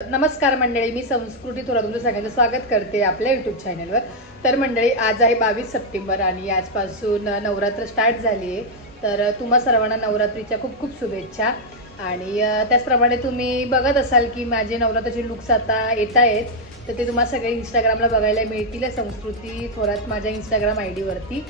नमस्कार मंडळी, मी संस्कृती थोरा तुमचं सगळ्यांचं स्वागत करते आपल्या यूट्यूब चॅनलवर। तर मंडळी, आज आहे 22 सप्टेंबर आणि आजपासून नवरात्र स्टार्ट झाली आहे। तर तुम्हा सर्वांना नवरात्रीच्या खूप खूप शुभेच्छा। आणि त्याचप्रमाणे तुम्ही बघत असाल की माझे नवरात्राचे लुक्स आता येत आहेत, तर ते तुम्हाला सगळे इंस्टाग्रामला बघायला मिळतील, संस्कृती थोरात माझ्या इंस्टाग्राम आयडी वरती।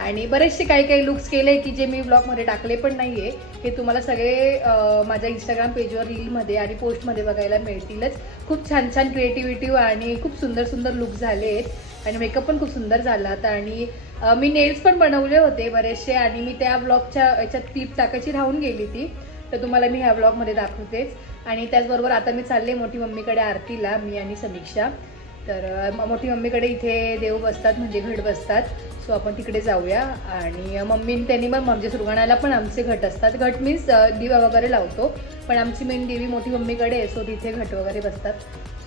आणि बरेचसे काही लुक्स केले की जे मी ब्लॉगमध्ये टाकले पण नाहीये, हे तुम्हाला सगळे माझ्या इंस्टाग्राम पेजवर रीलमध्ये आणि पोस्टमध्ये बघायला मिळतीलच। खूप छान छान क्रिएटिव्हिटी आणि खूप सुंदर सुंदर लुक झाले आहेत आणि मेकअप पण खूप सुंदर झाला। आणि मी नेल्स पण बनवले होते बरेचसे आणि मी त्या ब्लॉगच्या याच्यात क्लिप टाकायची राहून गेली ती, तर तुम्हाला मी ह्या ब्लॉगमध्ये दाखवतेच। आणि त्याचबरोबर आता मी चालले मोठी मम्मीकडे आरतीला, मी आणि समीक्षा। तर मोठी मम्मीकडे इथे देव बसतात म्हणजे घट बसतात, सो आपण तिकडे जाऊया। आणि मम्मी त्यांनी पण म्हणजे सुरगाण्याला पण आमचे घट असतात, घट मीन्स दिवा वगैरे लावतो, पण आमची मेन देवी मोठी मम्मीकडे आहे, सो तिथे घट वगैरे बसतात।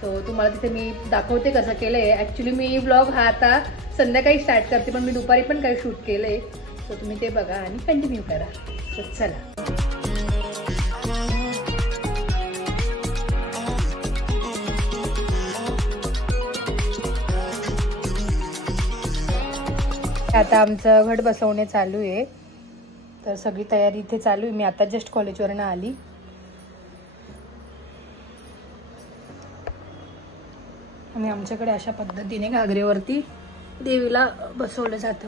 सो तुम्हाला तिथे मी दाखवते कसं केलं आहे। ॲक्च्युली मी ब्लॉग हा आता संध्याकाळी स्टार्ट करते, पण मी दुपारी पण काही शूट केलं आहे, सो तुम्ही ते बघा आणि कंटिन्यू करा। सो चला, आता आमचं घट बसवणे चालू आहे। तर सगळी तयारी इथे चालू आहे। मी आता जस्ट कॉलेजवरनं आली। आणि आमच्याकडे अशा पद्धतीने घागरेवरती देवीला बसवलं जातं।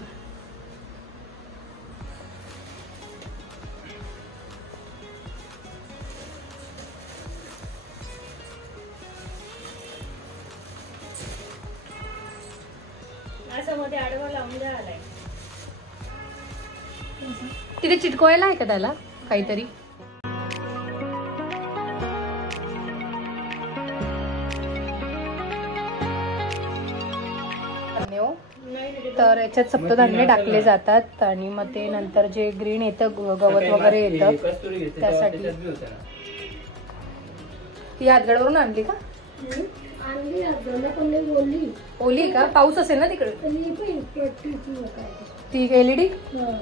तिथे चिटकवायला आहे का त्याला काहीतरी? तर याच्यात सप्तधान्य टाकले जातात आणि मग ते नंतर जे ग्रीन येतं, गवत वगैरे येतं, त्यासाठी। ती हातगडवरून आणली का? ओली का? पाऊस असेल ना तिकडे? ती LED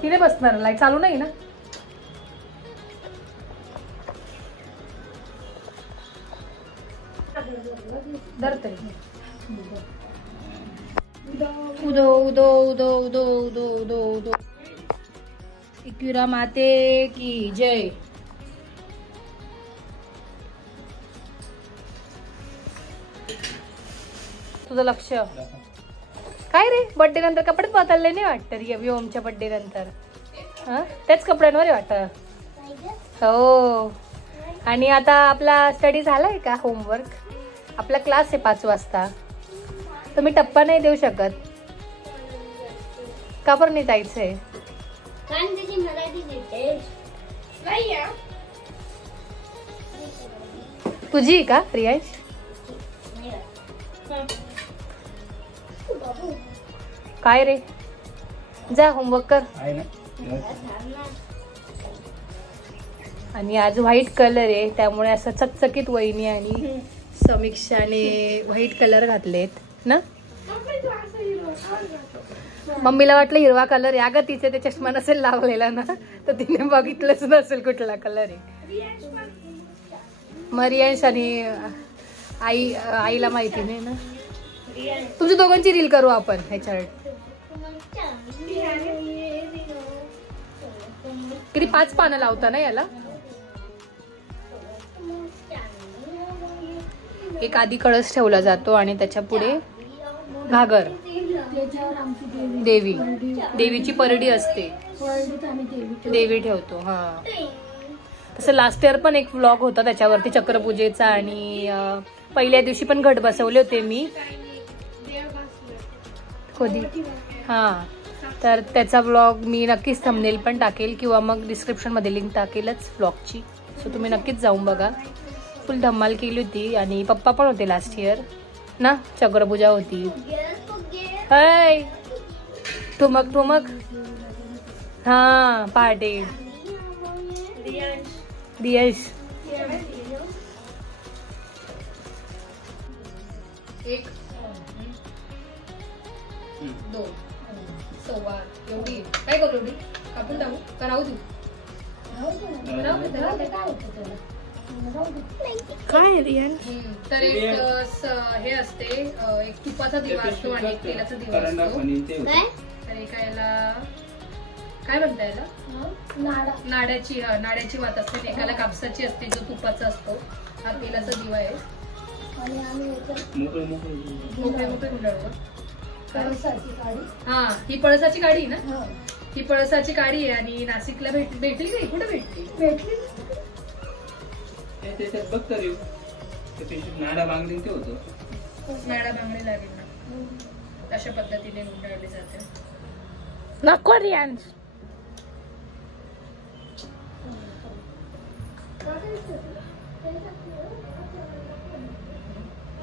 तिने बसणार, लाईट चालू नाही ना? धरते उदो उदो उदो उदो उदो उदो उदो, एकविरा माते की जय। तुझं लक्ष काय रे? बर्थडे नंतर कपडे बदलले नाही वाटतं व्योमच्या बर्थडे नंतर? हा, त्याच कपड्यांवर वाटत हो। आणि आता आपला स्टडी झालाय का? होमवर्क? आपला क्लास आहे 5 वाजता, तर मी टप्पा नाही देऊ शकत। का बरं नाही जायचंय? तुझी का रियाश? काय रे, जा होमवर्क कर। आणि आज व्हाईट कलर आहे, त्यामुळे असं चकचकीत वहिनी आणि समीक्षाने व्हाईट कलर घातलेत ना। मम्मीला वाटलं हिरवा कलर आहे, अगं तिचे ते चष्मा नसेल लावलेला ना, तर तिने बघितलंच नसेल कुठला कलर आहे। मरियांश आणि आईला माहिती नाही ना। तुमच्या दोघांची रील करू आपण ह्याच्यावर। किती 5 पानं लावता ना याला? एक आधी कळस ठेवला जातो आणि त्याच्या पुढे घागर, देवीची परडी असते, देवी ठेवतो। हा, तसं लास्ट इयर पण एक व्लॉग होता त्याच्यावरती चक्रपूजेचा, आणि पहिल्या दिवशी पण घट बसवले होते मी कधी। हा, तर त्याचा व्लॉग मी नक्कीच थंबनेल पण टाकेल किंवा मग डिस्क्रिप्शन मध्ये लिंक टाकेलच व्लॉगची, सो तुम्ही नक्कीच जाऊन बघा। फुल धमाल केली होती आणि पप्पा पण होते लास्ट इयर ना, चक्रपूजा होती। हाय ठुमक ठुमक, हा पहाटे दियश 1 2 सव्वा एवढी काय करू? एवढी कापून टाकू का राहू देऊ? काय रियान? तर एक हे असते, एक तुपाचा दिवा असतो आणि एक तेलाचा दिवा असतो. तर एका याला काय म्हणता, याला नाड्याची वात असते, एकाला कापसाची असते जो तुपाचा असतो. हा तेलाचा दिवा आहे. मोकळे गुंडाळून. हा, ही पळसाची काडी ना, ही पळसाची काडी आहे. आणि नाशिकला भेटली नाही, कुठे भेटली? बघ तरी नाडा बांगडी ते होतो, नाडा बांगडी लागेल ना. अशा पद्धतीने गुंडाळली जाते. नको रियान.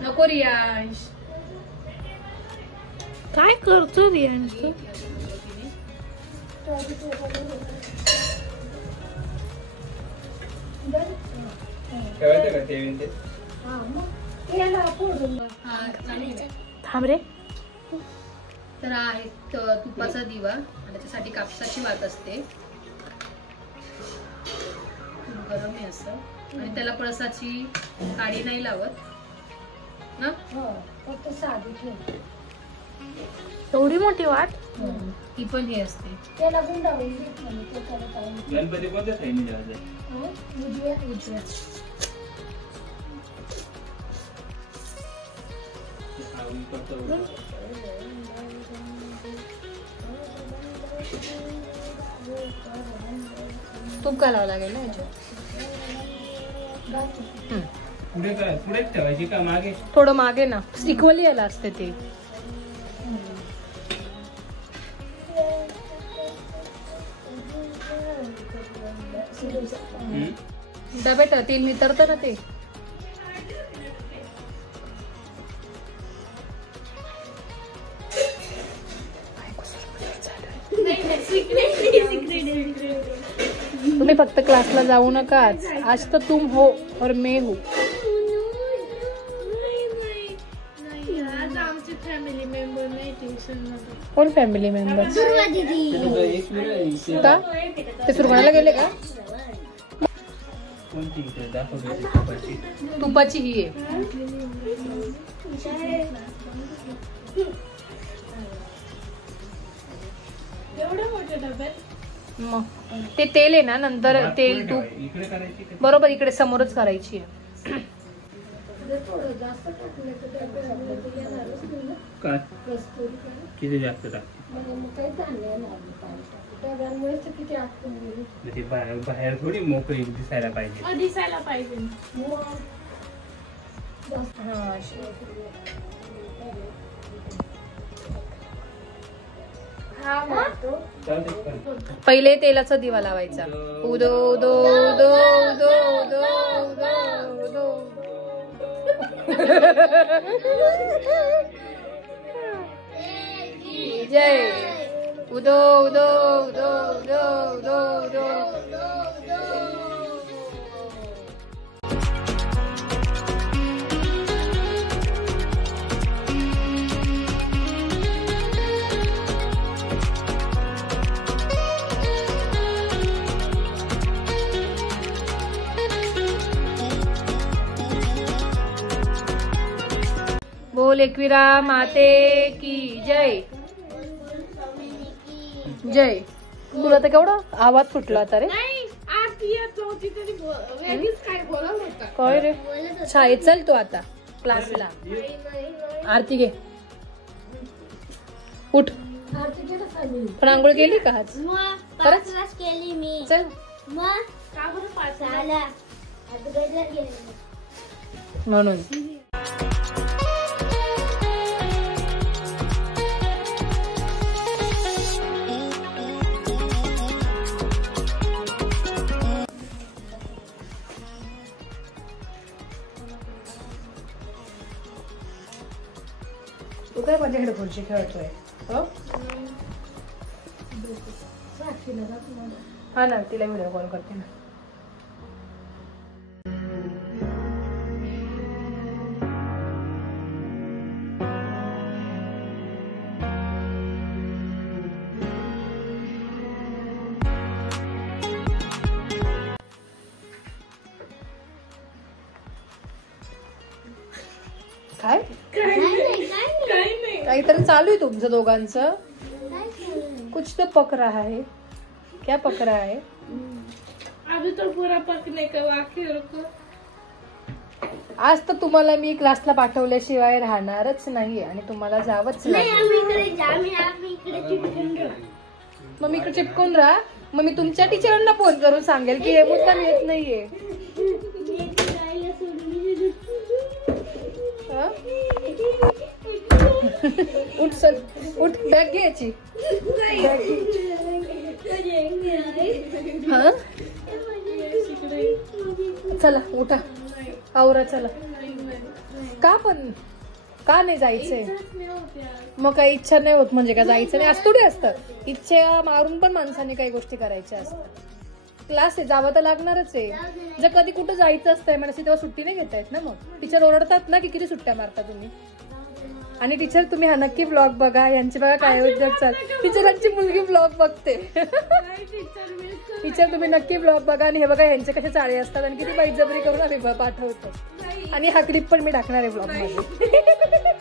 नको रियांश. काय करतो रियान तू? ठेवायचं का ते? थांब रे. तर आहे तुपाचा दिवा आणि त्याच्यासाठी कापसाची वात असते. खूप गरम आहे असं. आणि त्याला पळसाची काडी नाही लावत ना, फक्त साधी ठेव. एवढी मोठी वाट? ही पण हे असते. त्याला गुंडाळून देत नाही, तो त्याला काय गणपती कोणत्या साईडने ठेवायचा? उजव्या. तूप घालावं लागेल ना याच्यात. पुढे ठेवायची का मागे? थोडं मागे ना, इक्वली याला असते ते. डब्यात तेल नितरतं ना ते. तुम्ही फक्त क्लासला जाऊ नका. आज तर तुम हो और मैं हूँ. कोण फॅमिली मेंबर्स का? ते सुरगाण्याला गेले का? तुपाची ही आहे. मग ते तेल आहे ना, नंतर तेल तूप बरोबर इकडे समोरच करायची आहे. किती जास्त बाहेर थोडी मोकळी दिसायला पाहिजे. पहिले तेलाचा दिवा लावायचा. उदो उदो उदो उदो उदो उदो उदो. जय उदो उदो उदो उदो उदो उदो. बोल एकविरा माते की जय. जय. तुला तर केवढा आवाज फुटला आता रे. काय रे, शाळेत चल तू आता क्लासला. आरती घे, उठ. पण आंघोळ केली का आज? खरंच केली मी. चल म्हणून. तू काय माझ्या हेडफोनशी खेळतोय? हा ना, तिला व्हिडिओ कॉल करते ना. काय काय नाही काहीतरी चालू आहे तुमचं दोघांचं. कुछ तो पक रहा है. क्या पक रहा है? अभी तो पूरा पकने का बाकी है, रुको. आज तर तुम्हाला मी क्लासला पाठवल्याशिवाय राहणारच नाही आणि तुम्हाला जावंच नाही लागेल. आम्ही इकडे जा आम्ही इकडे चिपकून राहू. मग मी इकडे चिपकून राहा. मग मी तुमच्या टीचरांना फोन करून सांगेल की हे मुद्दाम येत नाहीये. मी जायला सोडली. हं? उठ चल उठ बॅग घ्यायची. हा चला उठा आवरा चला. का पण का नाही जायचंय? मग काही इच्छा नाही होत म्हणजे का जायचं नाही? असं थोडी असतं. इच्छा मारून पण माणसाने काही गोष्टी करायच्या असतात. क्लास आहे जावं तर लागणारच आहे. जर कधी कुठं जायचं असतंय म्हणजे तेव्हा सुट्टी नाही घेता येत ना. मग टीचर ओरडतात ना की किती सुट्ट्या मारता तुम्ही. आणि टीचर तुम्ही हा नक्की ब्लॉग बघा. यांचे बघा काय उद्योग चाल. टीचरांची मुलगी ब्लॉग बघते. टीचर तुम्ही नक्की ब्लॉग बघा. आणि हे बघा यांचे कसे चाळे असतात आणि किती बळजबरी करून आम्ही पाठवतो. आणि हा क्लिप पण मी टाकणार आहे ब्लॉग मध्ये.